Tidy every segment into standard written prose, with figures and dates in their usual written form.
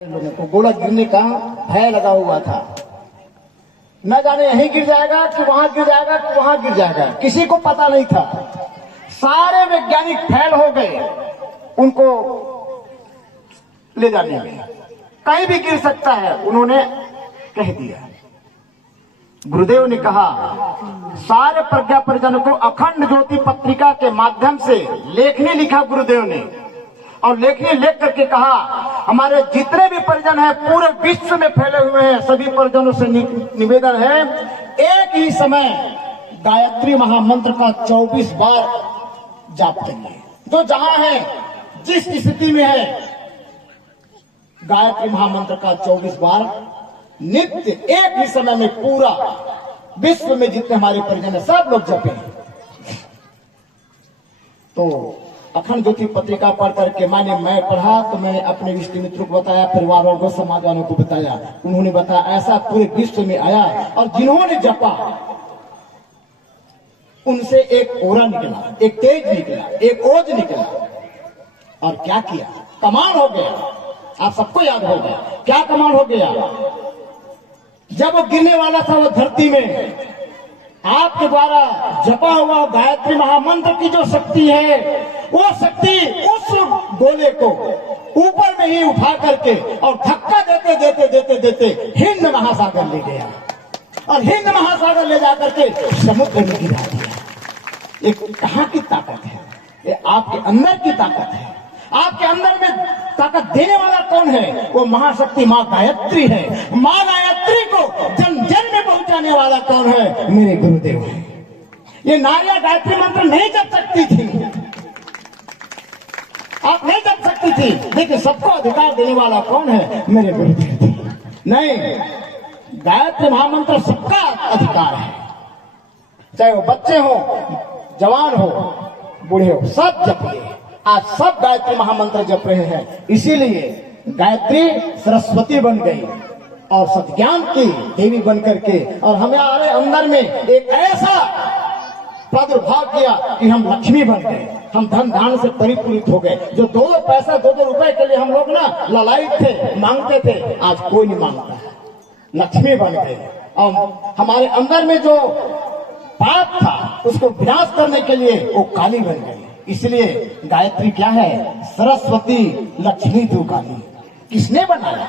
लोगों को गोला गिरने का भय लगा हुआ था। न जाने यहीं गिर जाएगा कि वहां गिर जाएगा कि वहां गिर जाएगा, किसी को पता नहीं था। सारे वैज्ञानिक फेल हो गए उनको ले जाने में, कहीं भी गिर सकता है उन्होंने कह दिया। गुरुदेव ने कहा सारे प्रज्ञा परिजनों को अखंड ज्योति पत्रिका के माध्यम से लेखनी लिखा गुरुदेव ने, और लेखनी लिख करके कहा हमारे जितने भी परिजन हैं पूरे विश्व में फैले हुए हैं, सभी परिजनों से निवेदन है एक ही समय गायत्री महामंत्र का 24 बार जाप करिए। जो जहां है जिस स्थिति में है गायत्री महामंत्र का 24 बार नित्य एक ही समय में पूरा विश्व में जितने हमारे परिजन है सब लोग जपें। तो अखंड ज्योति पत्रिका पढ़ करके मैं पढ़ा तो मैंने अपने इष्ट मित्रों को बताया, परिवार वालों समाज वालों को बताया। उन्होंने बताया ऐसा पूरे विश्व में आया, और जिन्होंने जपा उनसे एक ओरा निकला, एक तेज निकला, एक ओज निकला, और क्या किया, कमाल हो गया। आप सबको याद हो गया क्या कमाल हो गया। जब वो गिरने वाला था वो धरती में, आपके द्वारा जपा हुआ गायत्री महामंत्र की जो शक्ति है वो शक्ति उस गोले को ऊपर में ही उठा करके और धक्का देते देते देते देते हिंद महासागर ले गया, और हिंद महासागर ले जाकर के समुद्र में गिरा दिया। ये कहाँ की ताकत है? ये आपके अंदर की ताकत है। आपके अंदर में ताकत देने वाला कौन है? वो महाशक्ति माँ गायत्री है। माँ गायत्री को जन जन में पहुंचाने वाला कौन है? मेरे गुरुदेव है। ये नारियां गायत्री मंत्र नहीं जप सकती थी, आप नहीं जप सकती थी, लेकिन सबको अधिकार देने वाला कौन है? मेरे गुरुदेव। नहीं, गायत्री महामंत्र सबका अधिकार है, चाहे वो बच्चे हो, जवान हो, बूढ़े हो, सब जपिए। आज सब गायत्री महामंत्र जप रहे हैं, इसीलिए गायत्री सरस्वती बन गई और सत्ज्ञान की देवी बन करके, और हमारे अंदर में एक ऐसा प्रादुर्भाव किया कि हम लक्ष्मी बन गए, हम धन धान से परिपूरित हो गए। जो 2 पैसा 2 रुपए के लिए हम लोग ना ललायित थे, मांगते थे, आज कोई नहीं मांगता है, लक्ष्मी बन गए। और हमारे अंदर में जो पाप था उसको विनाश करने के लिए वो काली बन गई। इसलिए गायत्री क्या है? सरस्वती लक्ष्मी तू काली। किसने बनाया?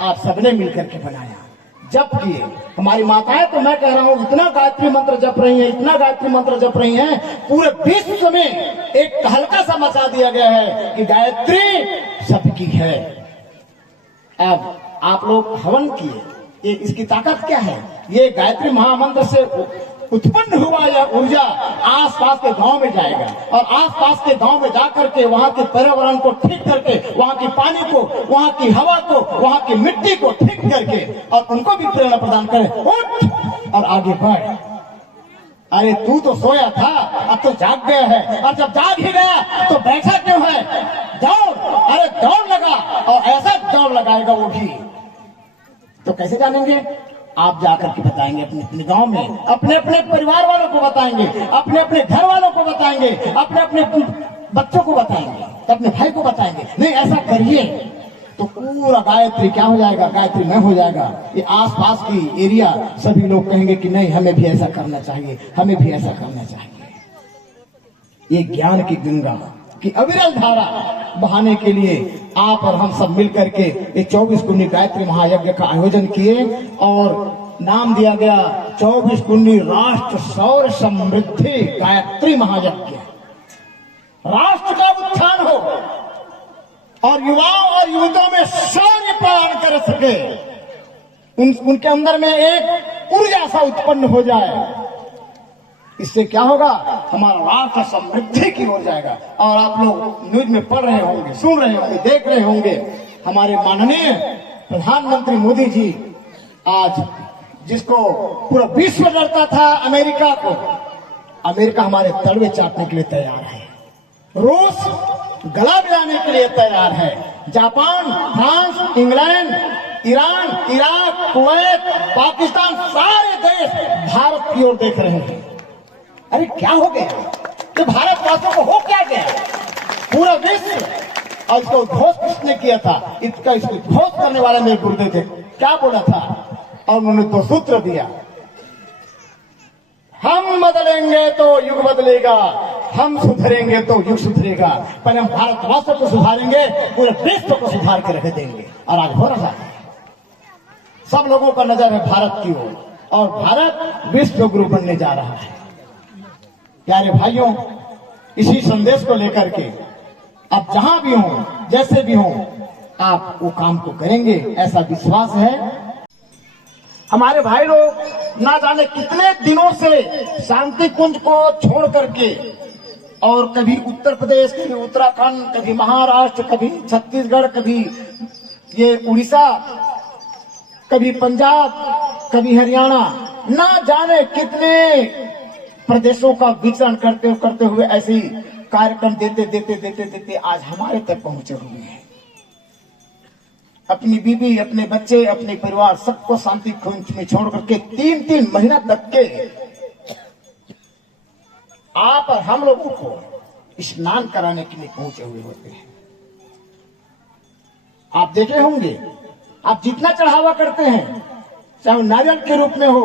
आप सबने मिलकर के बनाया, जप किए। हमारी माताएं, तो मैं कह रहा हूं इतना गायत्री मंत्र जप रही हैं, इतना गायत्री मंत्र जप रही हैं, पूरे विश्व में एक तहलका सा मचा दिया गया है कि गायत्री सबकी है। अब आप लोग हवन किए, ये इसकी ताकत क्या है? ये गायत्री महामंत्र से उत्पन्न हुआ यह ऊर्जा आसपास के गांव में जाएगा, और आसपास के गांव में जाकर के वहां के पर्यावरण को ठीक करके, वहां की पानी को, वहां की हवा को, वहां की मिट्टी को ठीक करके, और उनको भी प्रेरणा प्रदान करे, उठ और आगे बढ़। अरे तू तो सोया था, अब तो जाग गया है, और जब जाग ही गया तो बैठा क्यों है? दौड़, अरे दौड़ लगा, और ऐसा दौड़ लगाएगा वो भी। तो कैसे जानेंगे? आप जाकर के बताएंगे अपने अपने गांव में, अपने अपने परिवार वालों को बताएंगे, अपने अपने घर वालों को बताएंगे, अपने अपने बच्चों को बताएंगे, तो अपने भाई को बताएंगे। नहीं ऐसा करिए तो पूरा गायत्री क्या हो जाएगा? गायत्री में हो जाएगा। ये आसपास की एरिया सभी लोग कहेंगे कि नहीं हमें भी ऐसा करना चाहिए, हमें भी ऐसा करना चाहिए। ये ज्ञान की गंगा की अविरल धारा बहाने के लिए आप और हम सब मिलकर के ये 24 कुंडी गायत्री महायज्ञ का आयोजन किए, और नाम दिया गया 24 कुंडी राष्ट्र सौर समृद्धि गायत्री महायज्ञ। राष्ट्र का उत्थान हो और युवाओं और युवकों में शौर्य प्रदान कर सके, उनके अंदर में एक ऊर्जा सा उत्पन्न हो जाए। इससे क्या होगा? हमारा राष्ट्र समृद्धि की ओर जाएगा। और आप लोग न्यूज में पढ़ रहे होंगे, सुन रहे होंगे, देख रहे होंगे, हमारे माननीय प्रधानमंत्री मोदी जी आज जिसको पूरा विश्व डरता था अमेरिका को, अमेरिका हमारे तलवे चाटने के लिए तैयार है, रूस गला मिलाने के लिए तैयार है, Japan, France, England, Iran, Iraq, Kuwait, Pakistan, सारे देश भारत की ओर देख रहे हैं। अरे क्या हो गया? तो भारतवासियों को हो क्या गया? पूरा विश्व और इसका उद्घोष किसने किया था? इसका इसको उद्घोष करने वाले मेरे गुरुदेव थे। क्या बोला था? और उन्होंने 2 सूत्र दिया, हम बदलेंगे तो युग बदलेगा, हम सुधरेंगे तो युग सुधरेगा। पहले हम भारतवर्ष को सुधारेंगे, पूरे विश्व को सुधार के रख देंगे। और आज हो रहा है। सब लोगों का नजर है भारत की ओर, और भारत विश्व गुरु बनने जा रहा है। प्यारे भाइयों, इसी संदेश को लेकर के आप जहां भी हो, जैसे भी हो, आप वो काम को करेंगे, ऐसा विश्वास है। हमारे भाई लोग ना जाने कितने दिनों से शांति कुंज को छोड़ करके, और कभी उत्तर प्रदेश, कभी उत्तराखंड, कभी महाराष्ट्र, कभी छत्तीसगढ़, कभी ये उड़ीसा, कभी पंजाब, कभी हरियाणा, ना जाने कितने प्रदेशों का विचरण करते हुए ऐसे ही कार्यक्रम देते आज हमारे तक पहुंचे हुए हैं। अपनी बीवी, अपने बच्चे, अपने परिवार, सबको शांति कुंज में छोड़ करके 3-3 महीना तक के आप और हम लोगों को स्नान कराने के लिए पहुंचे हुए होते हैं। आप देखे होंगे, आप जितना चढ़ावा करते हैं, चाहे वो नारियल के रूप में हो,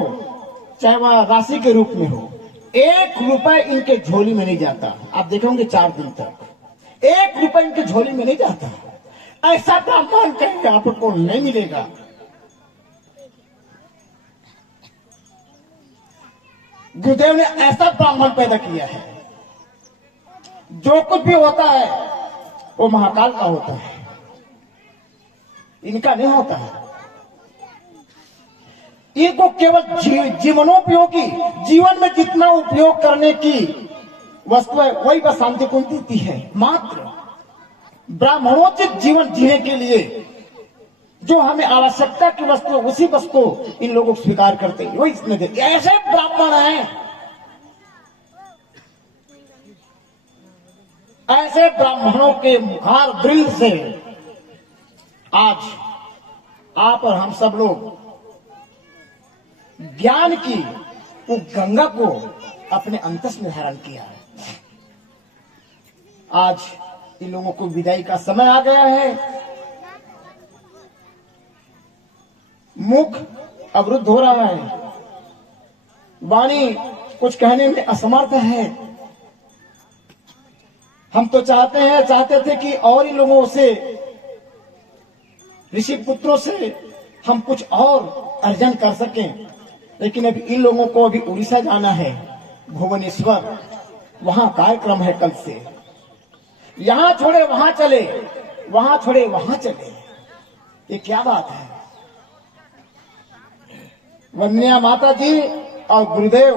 चाहे वह राशि के रूप में हो, 1 रुपए इनके झोली में नहीं जाता। आप देखे होंगे 4 दिन तक 1 रुपए इनके झोली में नहीं जाता। ऐसा ब्राह्मण कहीं आपको नहीं मिलेगा। गुरुदेव ने ऐसा ब्राह्मण पैदा किया है, जो कुछ भी होता है वो महाकाल का होता है, इनका नहीं होता है। इनको केवल जीवनोपयोगी, जीवन में जितना उपयोग करने की वस्तु है वही बस शांति कुंज देती है। मात्र ब्राह्मणोचित जीवन जीने के लिए जो हमें आवश्यकता की वस्तु है, उसी वस्तु को इन लोगों को स्वीकार करते हैं, वही इसमें देते। ऐसे ब्राह्मण हैं, ऐसे ब्राह्मणों के मुखार ब्रिल से आज आप और हम सब लोग ज्ञान की वो गंगा को अपने अंतस में धारण किया है। आज इन लोगों को विदाई का समय आ गया है। मुख अवरुद्ध हो रहा है, वाणी कुछ कहने में असमर्थ है। हम तो चाहते थे कि और इन लोगों से, ऋषि पुत्रों से हम कुछ और अर्जन कर सकें, लेकिन अभी इन लोगों को अभी उड़ीसा जाना है, भुवनेश्वर, वहां कार्यक्रम है कल से। यहां छोड़े वहां चले, वहां छोड़े वहां चले, ये क्या बात है? वंदनीय माता जी और गुरुदेव,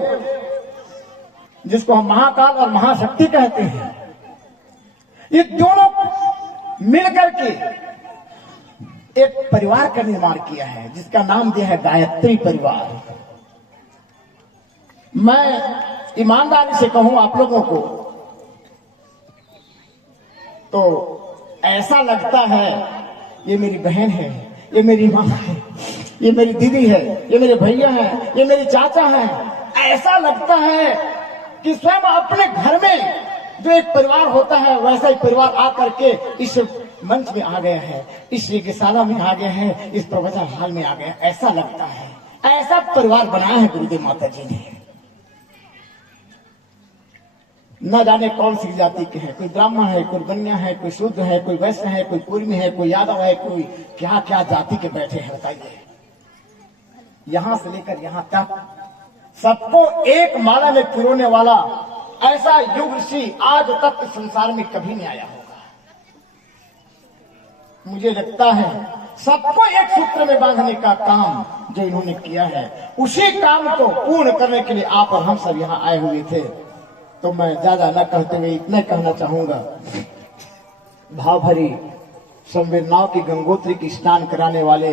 जिसको हम महाकाल और महाशक्ति कहते हैं, ये दोनों मिलकर के एक परिवार का निर्माण किया है, जिसका नाम दिया है गायत्री परिवार। मैं ईमानदारी से कहूं आप लोगों को, तो ऐसा लगता है ये मेरी बहन है, ये मेरी मां है, ये मेरी दीदी है, ये मेरे भैया हैं, ये मेरे चाचा हैं। ऐसा लगता है कि स्वयं अपने घर में जो एक परिवार होता है, वैसा ही परिवार आकर के इस मंच में आ गया है, इस यज्ञशाला में आ गया है, इस प्रवचन हाल में आ गया। ऐसा लगता है, ऐसा परिवार बनाया है गुरुदेव माता जी ने। न जाने कौन सी जाति के हैं, कोई ब्राह्मण है, कोई बनिया है, कोई शूद्र है, कोई वैश्य है, कोई कुर्मी है, कोई यादव है, कोई क्या क्या जाति के बैठे हैं बताइए। यहां से लेकर यहां तक सबको एक माला में पिरोने वाला ऐसा युग ऋषि आज तक संसार में कभी नहीं आया होगा। मुझे लगता है सबको एक सूत्र में बांधने का काम जो इन्होंने किया है, उसी काम को पूर्ण करने के लिए आप और हम सब यहाँ आए हुए थे। तो मैं ज्यादा न कहते हुए इतना कहना चाहूंगा, भाव भरी संवेदनाओं की गंगोत्री की स्नान कराने वाले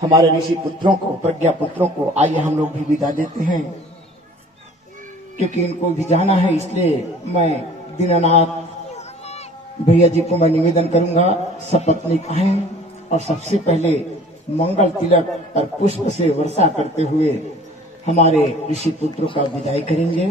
हमारे ऋषि पुत्रों को, प्रज्ञा पुत्रों को आइए हम लोग भी विदा देते हैं, क्योंकि इनको भी जाना है। इसलिए मैं दीनानाथ भैया जी को मैं निवेदन करूंगा, सपत्नी आएं और सबसे पहले मंगल तिलक और पुष्प से वर्षा करते हुए हमारे ऋषि पुत्रों का विदाई करेंगे।